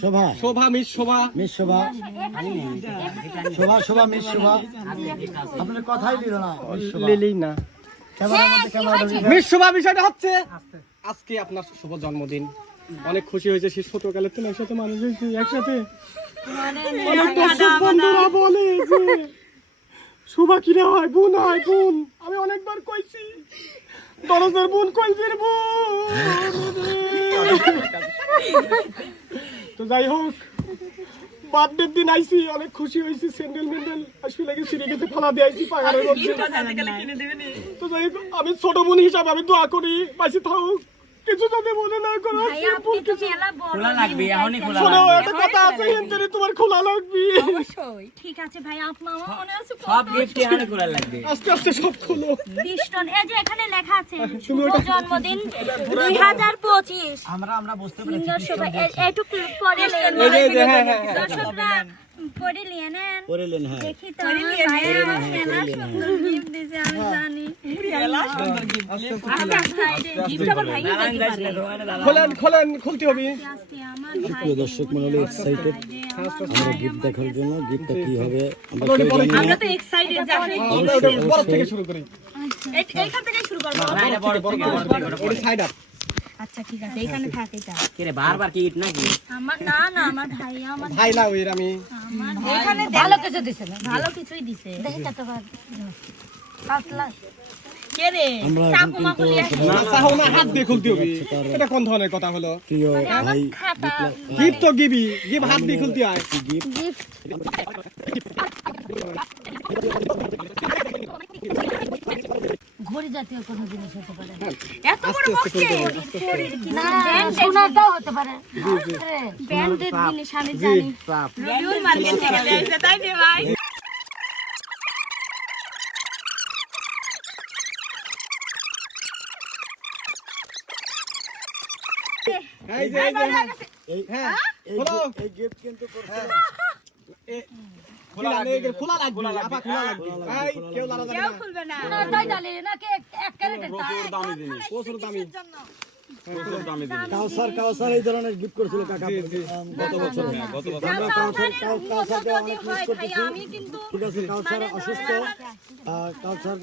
Shobha. Shobha miss Shobha. Miss Shobha. Shobha Shobha miss Shobha. আপনার কথাই দিল না মিস শোভা। লিলি না। ঢুকে মিস শোভা বিষয়টা হচ্ছে আজকে আপনার শুভ জন্মদিন। অনেক খুশি হয়েছে সে ছোটকালে তুমি একসাথে মানুষ হয়েছে একসাথে। অনেক দর্শক বন্ধুরা বলে যে শোভা কিরা হয় বোন হয় বোন। আমি অনেকবার কইছি দরজের বোন কইছির বোন। তো যাই হোক বার্থডের দিন আইসি অনেক খুশি হয়েছি স্যান্ডেল ম্যান্ডেল আসলে লাগে সিঁড়ি গেছে ফালা দিয়ে আইছি পাহাড়ের মধ্যে। তো যাই হোক, আমি ছোট বোন হিসাবে আমি দোয়া করি পাইছি থাকুক কিছু যাতে মনে না করো ভাই আপনি তো মেলা বড় খোলা লাগবে এখনই খোলা শোনো একটা কথা আছে হিন্দিতে তোমার খোলা লাগবে। অবশ্যই ঠিক আছে ভাই আপনার আমার মনে আছে সব গিফট এখানে খোলা লাগবে। আস্তে আস্তে সব খোলো। পিস্টন এই যে এখানে লেখা আছে শুভ জন্মদিন দুই হাজার পঁচিশ। আমরা আমরা বুঝতে সিঙ্গার সবাই একটু পরে দর্শকরা পরে নিয়ে নেন। হ্যাঁ। দেখি তো ভাই আমার মেলা সুন্দর গিফট দিছে আমি জানি। নারায়ণ দাস লে তোমার দাদা খোলেন খোলেন খুলতে হবে। প্রিয় দর্শক মন্ডলী এক্সাইটেড আমরা গিফট দেখার জন্য গিফটটা কি হবে? আমরা। তো এক্সাইটেড যাচ্ছি আমরা ওটা বড় থেকে শুরু করি। এইখান থেকে শুরু করব। বড় থেকে বড় থেকে সাইড আপ আচ্ছা ঠিক আছে এখানে থাক এটা কে রে বারবার কি ইট নাকি? আমার না না আমার ভাই আমার ভাই না ওই আমি। এখানে ভালো কিছু দিছে না ভালো কিছুই দিছে। দেখি তো পাতলা। কে রে? চাকু মাকু কিন্তু না চাহো না হাত দিয়ে খুলতে হবে। এটা কোন ধরনের কথা হলো? ভাই? গিফট তো গিবি গিফট হাত দিয়ে খুলতে হয়। গিফট ঘড়ি জাতীয় কোনো জিনিস হতে পারে। এত বড় বক্সে না সোনাটাও হতে পারে। ব্যান্ডের জিনিস আমি জানি। রবিউল মার্কেট থেকে নিয়ে তাই রে ভাই? এই যে এই যে হ্যাঁ এই gift- এই গিফট কিন্তু করছে। খোলা লাগবে আপা খোলা লাগবে। এই কেউ লারা যাবে কেউ না। খুলবে না। সোনাটাই জানি নাকি এক ক্যারেটের প্রচুর দামি কাউসার কাউসার এই ধরনের গিফট করেছিল কাকা আম, গত বছর আমরা কাউসার কাউ- কাউসারকে অনেক মিস করতেছি ঠিক আছে কাউসার অসুস্থ। কাউসার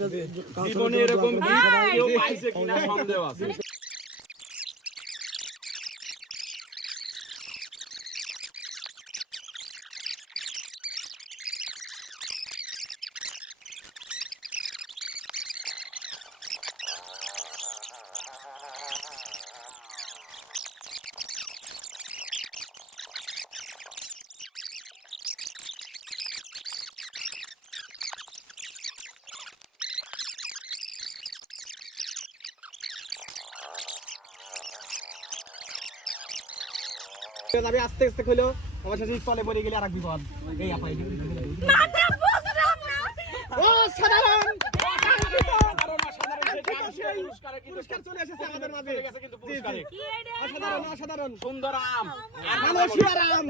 এরকম যাবে আস্তে আস্তে খুলো আমার সাথে তলে পড়ে গেলে আরেক বিপদ। এই আপা এই ও সাধারণ পুরস্কার চলে এসেছে আমাদের মাঝে। অসাধারণ অসাধারণ। সুন্দর আম। মালয়েশিয়ার আম।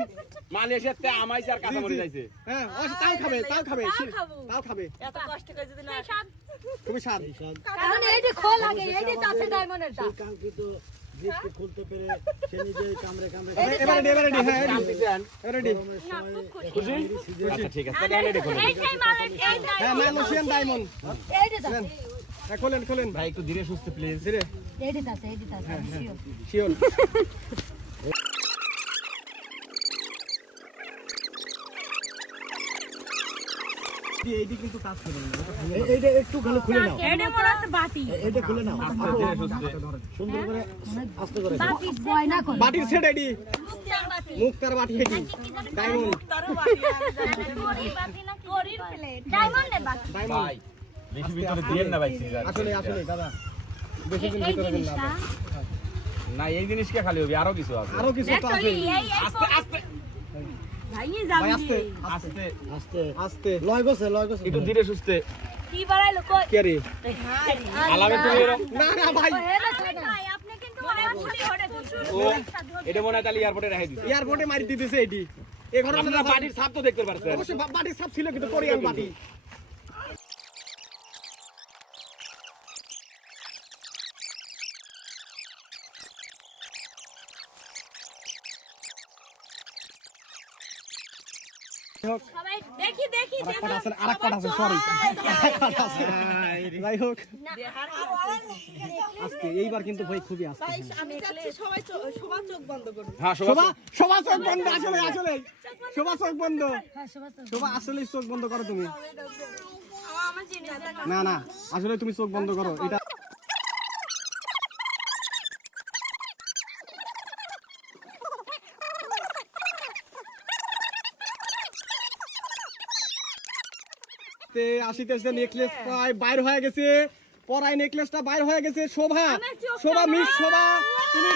মালয়েশিয়াতে আমাইছে আর কাঁচামরি যাইছে হ্যাঁ ও তাও খাবে তাও খাবে তাও খাবে। এত কষ্ট করে যদি না তুমি স্বাদ। কারণ এইটি খোল লাগে এইটি আছে ডায়মন্ডেরটা কাঙ্ক্ষিত গিফট খুলতে পেরে সে নিজে কামড়ে কামড়ে এবারে এবারে হ্যাঁ এবারে ডি আচ্ছা ঠিক আছে। তাহলে আমি দেখো এইটাই মানে এই হ্যাঁ মালয়েশিয়ান ডায়মন্ড এইটি আছে হ্যাঁ খোলেন খোলেন। ভাই একটু ধীরে সুস্থে প্লিজ ধীরে। Sure। এইটি কিন্তু কাজ করে না এইটা একটু খালি খুলে নাও। এটা মনে আছে বাটি এইটা খুলে নাও। সুন্দর করে আস্তে করে বাটি ভয় করে বাটির সেট এডি মুক্তার বাটি এডি ডায়মন্ড তারও বাটি বাটি না। করির প্লেট ডায়মন্ডের বাটি ভাই বেশি ভিতরে দিয়েন না ভাই আসলে আসলে দাদা। বেশি দিন ভিতরে দিন না না এই জিনিসকে খালি হবে আরও কিছু আছে। আরও কিছু আছে। আস্তে আস্তে। ভাইয়ে যাবি আস্তে আস্তে আস্তে আস্তে। লয় গছে লয় গছে। একটু ধীরে সুস্থে। কি বাড়াইলো কই? কে রে? আলামে তুমি না না ভাই। ভাই আপনি কিন্তু আমার সাথে হরে প্রচুর ও এটা মনে হয় তাহলে এয়ারপোর্টে রেখে দিছে। এয়ারপোর্টে মারি দিতেছে এটি। এই ঘটনা আপনারা বাড়ির সাপ তো দেখতে পারছেন। অবশ্যই বাটির সাপ ছিল কিন্তু কোরিয়ান বাটি হোক সবাই দেখি দেখি দেখো আরেকটা আছে সরি যাই হোক আজকে এইবার কিন্তু ভাই খুবই হ্যাঁ শোভা শোভা চোখ। বন্ধ আসলে আসলে শোভা চোখ বন্ধ। হ্যাঁ শোভা আসলে চোখ বন্ধ করো তুমি। না না আসলে তুমি চোখ বন্ধ করো। এটা তে আসিতেছে নেকলেস প্রায় বাইর হয়ে গেছে। পরাই নেকলেসটা বাইর হয়ে গেছে শোভা। শোভা মিস শোভা তুমি।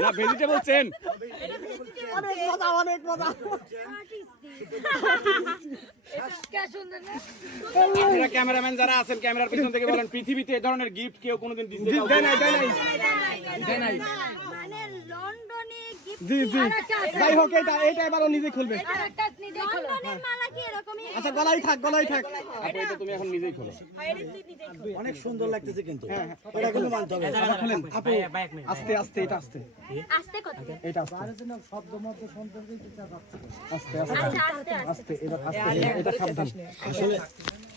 না ভেজিটেবল চেন অনেক মজা অনেক মজা। আপনারা ক্যামেরাম্যান যারা আছেন ক্যামেরার পিছন থেকে বলেন পৃথিবীতে এই ধরনের গিফট কেউ কোনোদিন দিচ্ছে দেয় নাই দেয় নাই। মানে লন্ডনে গিফট জি জি। যাই হোক এটা এটা এবার ও নিজে খুলবে। আরেকটা নিজে খোলো। লন্ডনের মালা কি এরকমই? আচ্ছা গলাই থাক গলাই থাক। আপু এটা তুমি এখন নিজেই খোলো। অনেক সুন্দর লাগতেছে কিন্তু। এটা কিন্তু মানতে হবে খুলেন। আপু। আস্তে আস্তে এটা আস্তে। আস্তে কথা এটা আস্তে। আস্তে আস্তে। আচ্ছা আস্তে আস্তে। আস্তে এবার আস্তে এটা সাবধান। আসলে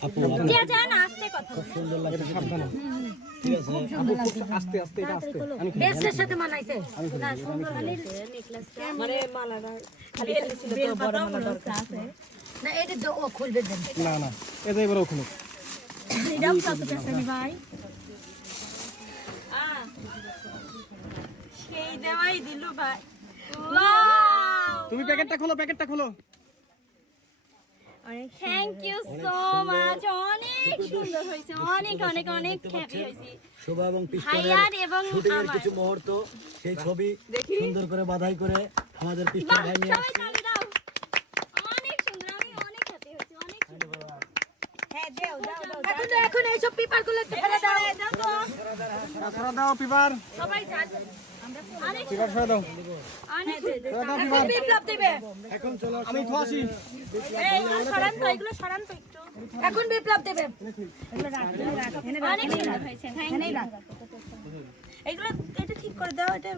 আপু যে যায় না আস্তে কথা এটা সাবধান। আস্তে আস্তে এটা আস্তে। আমি সাথে মানাইছে? না সুন্দর নেকলেসটা মানে মালাটা খালি খালি ছিল তো বড় মালা দরকার না এটা তো ও খুলবে দেন। না না এটা এবার ও খুলুক। এটাও কত পেছাবি ভাই? সেই দেওয়াই দিল ভাই। তুমি প্যাকেটটা খোলো প্যাকেটটা খোলো। থ্যাংক ইউ সো মাচ অনেক সুন্দর। হয়েছে। অনেক অনেক অনেক হ্যাপি হয়েছি। শোভা এবং পিস্তলের এবং শুটিং কিছু মুহূর্ত সেই ছবি সুন্দর করে বাধাই করে আমাদের পিস্তল ভাই নিয়ে সবাই অনেক সুন্দর আমি অনেক হ্যাপি হয়েছি অনেক সুন্দর। হ্যাঁ দাও দাও দাও এখন এখন এইসব পেপার ফেলে দাও। সরা দাও পিপার। সবাই যাচ্ছে এখন বিপ্লব এগুলো এটা ঠিক করে দাও এটা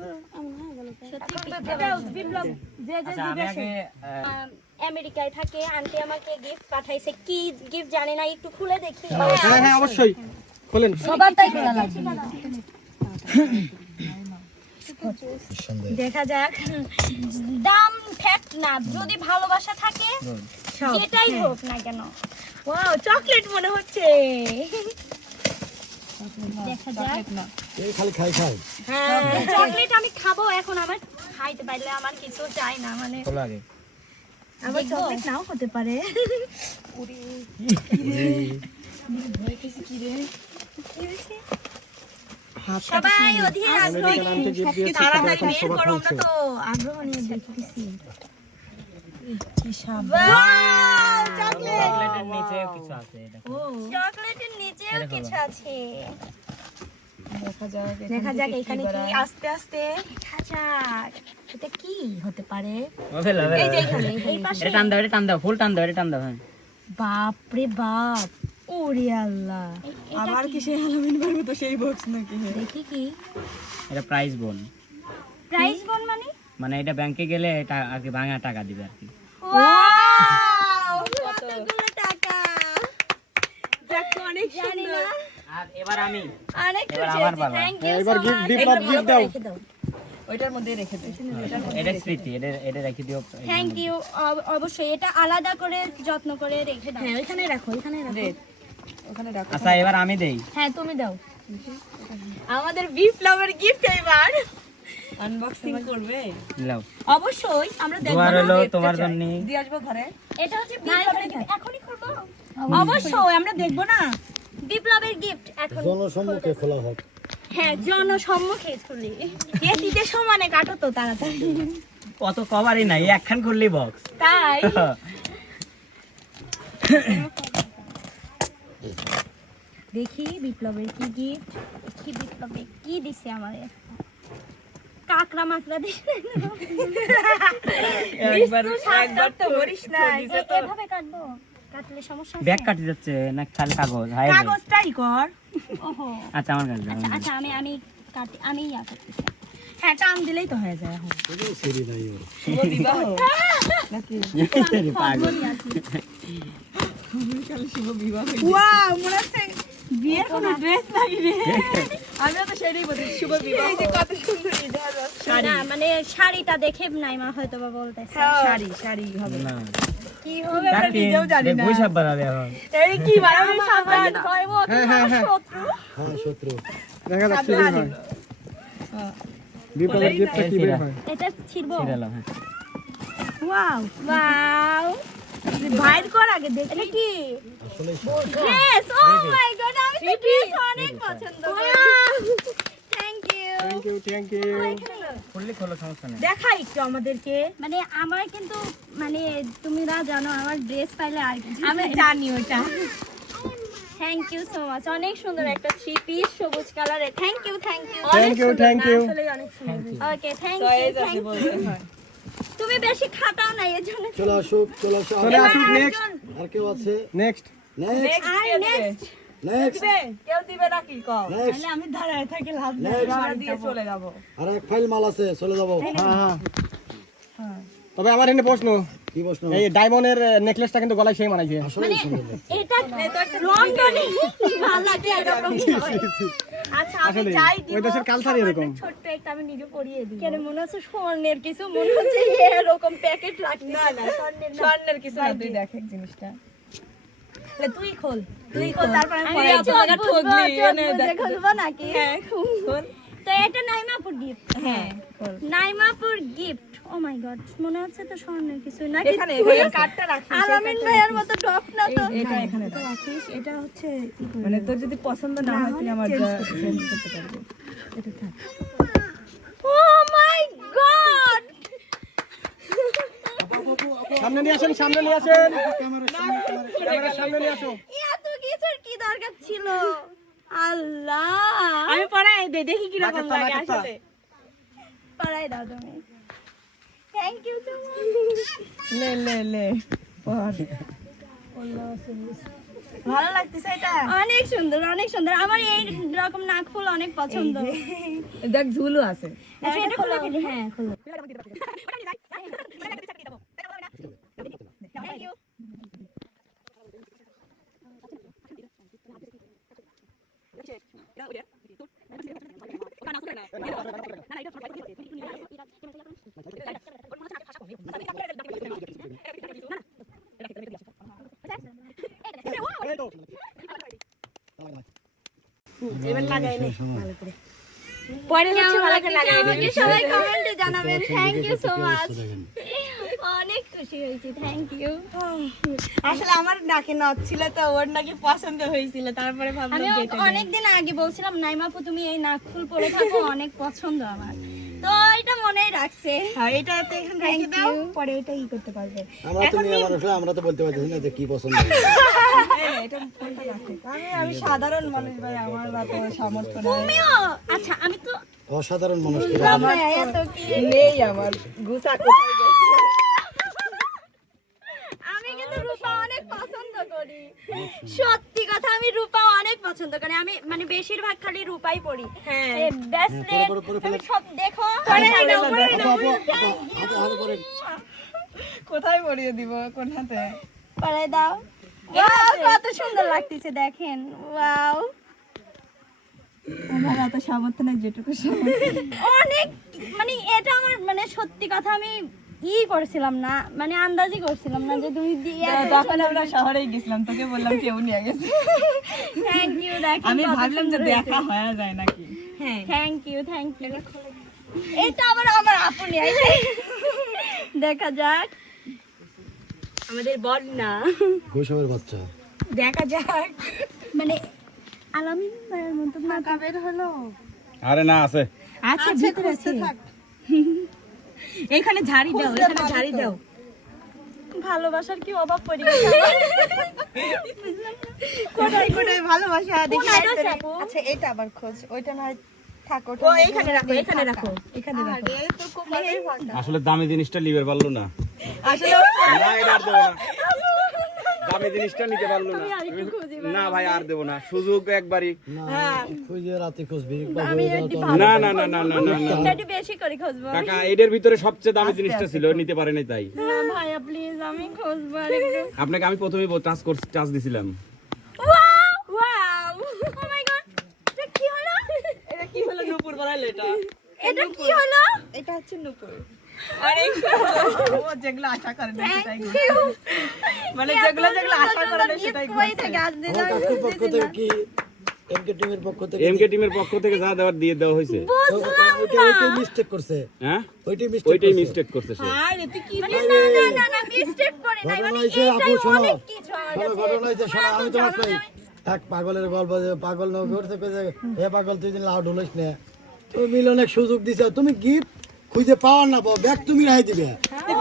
বিপ্লব যে যে আচ্ছা দিবে আমেরিকায় থাকে আন্টি আমাকে গিফট পাঠাইছে কি গিফট জানি না একটু খুলে দেখি হ্যাঁ হ্যাঁ অবশ্যই খোলেন সবার তাই খোলা লাগবে দেখা যাক। দাম ফ্যাক্ট না যদি ভালোবাসা থাকে যেটাই হোক না কেন। ওয়াও চকলেট মনে হচ্ছে। দেখা যাক। এই খালি খাই খাই। হ্যাঁ চকলেট। আমি খাব এখন আমার খাইতে পারলে আমার কিছু চাই না মানে আগে চকলেট নাও হতে পারে। সবাই অধীর আগ্রহী। আন্টি গিফট দিয়েছে তাড়াতাড়ি বের করো আমরা তো আগ্রহ নিয়ে দেখতেছি। চকলেটের নিচে কিছু আছে চকলেটের নিচেও কিছু আছে। দেখা যাক এখানে কি আস্তে আস্তে দেখা যাক। এটা কি হতে পারে? এই যে এখানে এই পাশে। টান দাও এটা টান দাও ফুল টান দাও এটা টান দাও হ্যাঁ। বাপ রে বাপ। ওরে আল্লাহ। আমার কিসে হ্যালোউইন বারবে তো সেই বক্স নাকি? দেখি কি? এটা প্রাইস বোন প্রাইস কোন মানে? মানে এটা ব্যাংকে গেলে এটা আগে ভাঙা টাকা দিবে আর কি। ওয়াও কতগুলো টাকা? যাক অনেক জানি আর এবার আমি। অনেক এবার আমার পালা। এবার গিফট বিপ্লব গিফট দাও। ওইটার মধ্যে রেখে দে। এটা স্মৃতি এটা এটা রেখে দিও। থ্যাংক ইউ অবশ্যই। এটা আলাদা করে যত্ন করে রেখে দাও। হ্যাঁ ওইখানে রাখো ওইখানে রাখো। ওখানে রাখো। আচ্ছা এবার আমি দেই। হ্যাঁ তুমি দাও। আমাদের বিপ্লবের গিফট এবার। আনবক্সিং করবে? লাও। অবশ্যই আমরা দেখব দোয়া না। তোমার জন্য। দিয়ে আসব ঘরে? এটা হচ্ছে বিপ্লবের gift। এখনই খুলবো? অবশ্যই। আমরা দেখব না। বিপ্লবের গিফট এখন জনসম্মুখে খোলা হোক। হ্যাঁ জনসম্মুখে খুলি। কেসিতে সমানে কাটো তো তাড়াতাড়ি। কত কভারই নাই একখান খুললি বক্স তাই? দেখি বিপ্লবের কি গিফট কি বিপ্লবে কি দিছে আমাদের। কাকড়া মাকড়া দিছে। একবার একবার তো বলিস না। এভাবে কাটবো? কাটলে সমস্যা আছে? ব্যাগ কাটি যাচ্ছে না খালি কাগজ? হাই কাগজটাই কর। ওহো। আচ্ছা আমার কাছে আচ্ছা আচ্ছা আমি আমি কাটি আমি ইয়া করতেছি। হ্যাঁ টান দিলেই তো হয়ে যায় এখন। সিঁড়ি নাই ওর। বিবাহ। নাকি? পাগল কালে শুভ বিবাহ। ওয়াও মনে হচ্ছে বিয়ের কোনো ড্রেস নাই রে। আমিও তো সেটাই বলছি শুভ বিবাহ এই যে কত সুন্দর দেখা না মানে শাড়িটা দেখে নাইমা হয়তো বা বলতেছে। শাড়ি শাড়ি হবে। না। কি হবে আমরা নিজেও জানি না। সব বানাবে এখন। এই কি সাবান ভয় মত শত্রু? হ্যাঁ শত্রু। দেখা যাচ্ছে হয়। বিপ্লবের গিফটটা কি বের হয়? এটা ছিড়বো। সিরিয়াল হ্যাঁ। ওয়াও। ওয়াও। বাইর কর আগে দেখি কি? আসলে ড্রেস ও মাই গড আমি তো অনেক পছন্দ thank you thank you thank you খুললে খোলো সমস্যা নেই। দেখা একটু আমাদেরকে। মানে আমার কিন্তু মানে তুমি জানো আমার ড্রেস পাইলে আর কিছু আমি জানি ওটা। থ্যাংক ইউ সো মাচ অনেক সুন্দর একটা থ্রি পিস সবুজ কালারের thank you thank you thank you thank you আসলে অনেক সুন্দর। ওকে থ্যাংক ইউ তুমি বেশি খাটাও না এর জন্য চলে আসুক চলে আসুক। আসুক নেক্সট আর কেউ আছে? নেক্সট নেক্সট আর নেক্সট নেক্সট কেউ দিবে নাকি কম নেক্সট আমি দাঁড়ায় থাকি লাভ নেক্সট দিয়ে চলে যাব। আর এক ফাইল মাল আছে চলে যাব। হ্যাঁ হ্যাঁ। তবে আমার এখানে প্রশ্ন। কি প্রশ্ন? এই ডায়মন্ডের নেকলেসটা কিন্তু গলায় সেই মানাইছে আসলে সুন্দর এটা লন্ডনে ভালো লাগে এরকম আচ্ছা আমি আসলে দিব ওই দেশের কালচারই এরকম। ছোট্ট একটা আমি নিজে পরিয়ে দিই। কেন মনে হচ্ছে স্বর্ণের কিছু? মনে হচ্ছে এরকম প্যাকেট রাখতে না না স্বর্ণের স্বর্ণের কিছু না তুই দেখ জিনিসটা। তুই খোল তুই খোল তারপর আমি পরে ঠকলি, খুলবো নাকি হ্যাঁ খোল। তো এটা নাইমাপুর গিফট হ্যাঁ নাইমাপুর গিফট ও মাই গড মনে হচ্ছে তো স্বর্ণের কিছু? নাকি এখানে এখানে কার্ডটা রাখিস আলামিন ভাইয়ের মতো টপ না তো? এটা এখানে রাখ। রাখিস এটা হচ্ছে মানে তোর যদি পছন্দ না হয় তুই আমার চেঞ্জ করতে পারবি। এটা থাক। ও মাই গড সামনে নিয়ে আসেন সামনে নিয়ে আসেন। ক্যামেরার সামনে নিয়ে আসো। এত কিছুর কি দরকার ছিল? আল্লাহ। আমি পড়াই দে দেখি কি রকম লাগে আসলে। পড়াই দাও তুমি। থ্যাংক ইউ সো লে লে লে পর ভালো লাগতেছে এটা? অনেক সুন্দর অনেক সুন্দর। আমার এই রকম নাক ফুল অনেক পছন্দ। দেখ ঝুলু আছে। আচ্ছা, এটা খুলে। হ্যাঁ খুলো। এবার লাগাই নে। পরে হচ্ছে ভালো করে লাগাই আমাকে সবাই কমেন্টে জানাবেন। থ্যাংক ইউ সো মাচ অনেক খুশি হয়েছি। থ্যাংক ইউ আসলে আমার নাকে নথ ছিল তো ওর নাকি পছন্দ হয়েছিল। তারপরে ভাবলাম আমি যে এটা অনেক দিন আগে বলছিলাম নাইমাপু তুমি এই নাক ফুল পরে থাকো অনেক পছন্দ আমার। তো এটা মনেই রাখছে। হ্যাঁ এটা এখানে রেখে দাও। পরে এটা ই করতে পারবে। আমরা তো মেয়ে মানুষ আমরা তো বলতে পারতেছি না যে কি পছন্দ। এটা আমি আমি সাধারণ মানুষ ভাই আমার অত সামর্থ্য নাই। তুমিও? আচ্ছা আমি তো অসাধারণ মানুষ। কি এত কি? নেই আমার। গুছা কোথায় গেছে? আমি কিন্তু রূপা অনেক পছন্দ করি। সত্যি কথা আমি রূপা পছন্দ করি। আমি মানে বেশিরভাগ খালি রূপাই পড়ি। হ্যাঁ। ব্রেসলেট আমি সব দেখো। হাতে করেন কোথায় পরিয়ে দিব কোন হাতে? পরে দাও। ওয়াও কত সুন্দর লাগতেছে দেখেন। ওয়াও। আমার অত সামর্থ্য নাই যেটুকু অনেক মানে এটা আমার মানে সত্যি কথা আমি ই করছিলাম না? মানে আন্দাজই করছিলাম না যে তুমি তখন আমরা শহরে গেছিলাম তোকে বললাম কেউ নিয়ে গেছে। থ্যাংক ইউ আমি ভাবলাম যে দেখা হয়ে যায় নাকি। হ্যাঁ। থ্যাংক ইউ থ্যাংক ইউ এটা আবার আমার আপনি আইছে দেখা যাক। আমাদের বর না কৈশোরের বাচ্চা। দেখা যাক। মানে আলামিন ভাইয়ের মতো না বের হলো। আরে না আছে। আচ্ছা ভিতরে আছে। এখানে ঝাড়ি দাও এখানে ঝাড়ি দাও। ভালোবাসার কি অভাব পড়ি কোটাই কোথায় ভালোবাসা? দেখি? আচ্ছা এটা আবার খোঁজ। ওইটা না থাকো ও এখানে রাখো এখানে রাখো এখানে রাখো। আসলে দামি জিনিসটা লিভার পারল না। আসলে দামি জিনিসটা নিতে পারল না। না ভাই আর দেবো না। সুযোগ একবারই। খুঁজে রাতে খুঁজবি আমি একটু না। না না না না না না একটু বেশি করে খুঁজবো কাকা এদের ভিতরে সবচেয়ে দামি জিনিসটা ছিল নিতে পারে নাই তাই। আমি আপনাকে আমি প্রথমেই টাচ করছি টাচ দিছিলাম। Wow wow oh my god এটা কি হলো? এটা কি হলো? নুপুর বানাইলে এটা। এটা কি হলো? এটা হচ্ছে নুপুর। ও যেগুলো আশা করে না সেটাই থ্যাংক করবে। ইউ মানে যেগুলো যেগুলো আশা করে না সেটাই কই করছে। থেকে আজ দিন আমার কাকুর পক্ষ থেকে কি এমকে টিমের পক্ষ থেকে এমকে টিমের পক্ষ থেকে যা দেওয়ার দিয়ে দেওয়া হয়েছে। বুঝলাম ওইটা ওইটাই মিস্টেক করছে। হ্যাঁ? ওইটাই মিস্টেক ওইটাই মিস্টেক করছে সে। আর এতে কি মানে না না না না মিস্টেক করে নাই। মানে আপু শোনো। অনেক কিছু আমার শোনো কাছে। ঘটনা হয়েছে শোনো আমি তোমার কই এক পাগলের গল্প যে পাগল কইছে হে পাগল তুই দিন লাউ ঢুলিস না। তুমি মিলনের সুযোগ দিছো তুমি গিফট খুঁজে পাওয়ার না পাও ব্যাগ তুমি রাই দিবে।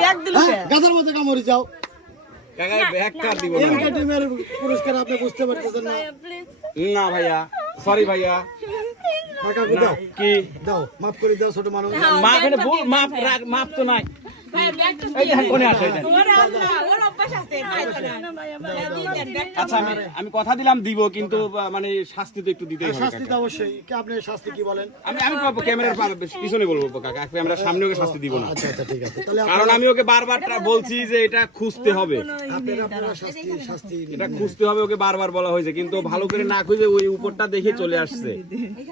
ব্যাগ হ্যাঁ গাছের মধ্যে কামড়ে যাও। কাকা এক কার দিব না এমকে টিমের পুরস্কার আপনি বুঝতে পারতেছেন না। না ভাইয়া সরি ভাইয়া। টাকা দাও। কি? দাও মাফ করে দাও ছোট মানুষ। মাফ মাফ মাপ তো নাই। কোনে আসে আচ্ছা আমি আমি কথা দিলাম দিব কিন্তু মানে শাস্তি তো একটু হবে শাস্তি তো অবশ্যই। আপনি শাস্তি কি বলেন? আমি আমি ক্যামেরার পিছনে বলব কাকা। ক্যামেরার সামনে ওকে শাস্তি দিব না। আচ্ছা আচ্ছা ঠিক আছে। তাহলে কারণ আমি ওকে বারবার বলছি যে এটা খুঁজতে হবে। আপনারা আপনারা শাস্তি শাস্তি এটা খুঁজতে হবে ওকে বারবার বলা হয়েছে কিন্তু ভালো করে না খুঁজে ওই উপরটা দেখে চলে আসছে।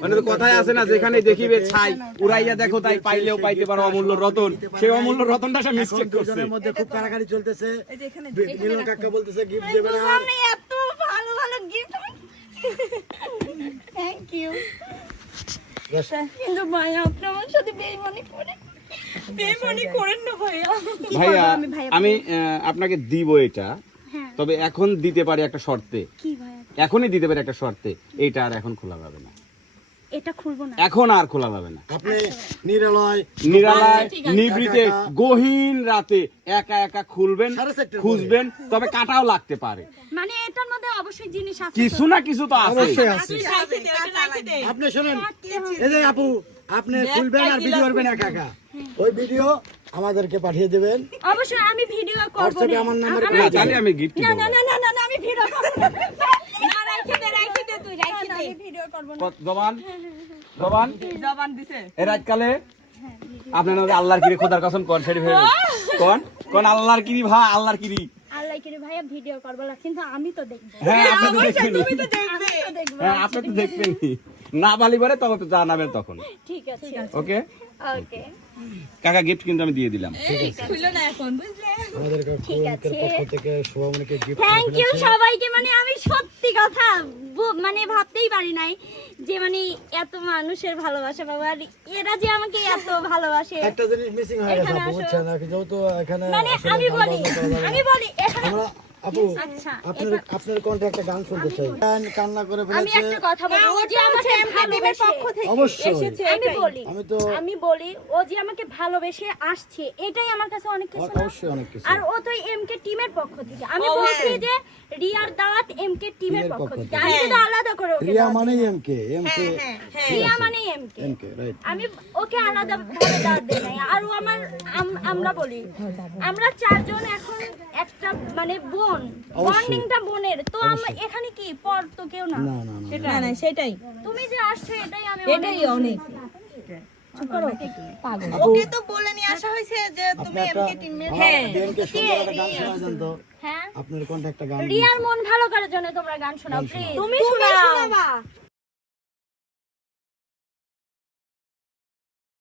মানে তো কথাই আছে না যেখানে দেখিবে ছাই। উড়াইয়া দেখো তাই পাইলেও পাইতে পারো অমূল্য রতন। সেই অমূল্য রতনটা সে মিস্টেক করছে। মধ্যে খুব কারাকারি চলতেছে। মিলন কাকা বলতেছে গিফট দেবে না। বুঝলাম এত ভালো ভালো গিফট থ্যাংক ইউ কিন্তু ভাইয়া আপনি আমার সাথে বেইমানি করে বেমানি করেন না ভাইয়া। ভাইয়া আমি আপনাকে দিব এটা তবে এখন দিতে পারি একটা শর্তে। এখনই দিতে পারি একটা শর্তে। এইটা আর এখন খোলা যাবে না। এটা খুলবো না। এখন আর খোলা যাবে না। আপনি নিরালয় নিরালায় নিবৃতে গহীন রাতে একা একা খুলবেন। খুঁজবেন তবে কাটাও লাগতে পারে। মানে এটার মধ্যে অবশ্যই জিনিস আছে কিছু না কিছু তো আছে। আপনি শুনেন এই যে আপু আপনি খুলবেন আর ভিডিও করবেন একা একা। ওই ভিডিও আমাদেরকে পাঠিয়ে দেবেন। অবশ্যই আমি ভিডিও করব আমার নাম্বার আমি- না তাহলে আমি গিফট না না না না আমি ভিডিও করব তুই রাখি না, দে। ভিডিও করব না। জবান? জবান? জবান দিছে। এ রাতকালে? আপনার নাকি আল্লাহর কিরি খোদার কসম কোন সেটি কোন? কোন আল্লাহর কিরি আল্লাহর কিরি? আল্লাহ করে ভাইয়া ভিডিও করব না কিন্তু আমি তো দেখব। হ্যাঁ আপনি তো দেখবেন আমি তো দেখব। হ্যাঁ আপনি তো দেখবেন না বালি পারে তখন তো জানাবেন তখন। ঠিক আছে। ওকে ওকে কাকা গিফট কিন্তু আমি দিয়ে দিলাম খুলো না এখন বুঝলে আমাদের ঠিক আছে। পক্ষ থেকে শুভমণিকে গিফট থ্যাংক ইউ সবাইকে মানে আমি সত্যি কথা মানে ভাবতেই পারি নাই যে মানে এত মানুষের ভালোবাসা আর এরা যে আমাকে এত ভালোবাসে একটা জিনিস মিসিং হয়ে গেছে। বুঝছেন না যেহেতু এখানে মানে আমি বলি। আমি বলি এখানে আপু আচ্ছা আপনার আপনার কণ্ঠে একটা গান শুনতে চাই। গান কান্না করে আমি একটা কথা বলি ও যে আমাকে ভালোবেসে। পক্ষ থেকে অবশ্যই। আমি বলি আমি তো আমি বলি ও যে আমাকে ভালোবেসে আসছে এটাই আমার কাছে অনেক কিছু অবশ্যই অনেক কিছু। আর ও তো এমকে টিমের পক্ষ থেকে। আমি বলছি যে রিয়ার দাওয়াত এমকে টিমের পক্ষ থেকে। আমি আলাদা করে ওকে রিয়া দাওয়াত এমকে এমকে রিয়া মানে এমকে। এমকে রাইট আমি ওকে আলাদা ভাবে দাওয়াত দিই নাই। আর ও আমার আমরা বলি আমরা চারজন এখন একটা মানে বোন বন্ডিংটা বোনের তো আমরা এখানে কি? পর তো কেউ না। না না না সেটাই। তুমি যে আসছো এটাই আমি এটাই অনেক। ওকে তো বলে নিয়ে আসা হয়েছে যে তুমি এমকে হ্যাঁ। হ্যাঁ? আপনার একটা গান রিয়ার মন ভালো করার জন্য তোমরা গান শোনাও প্লিজ তুমি শোনা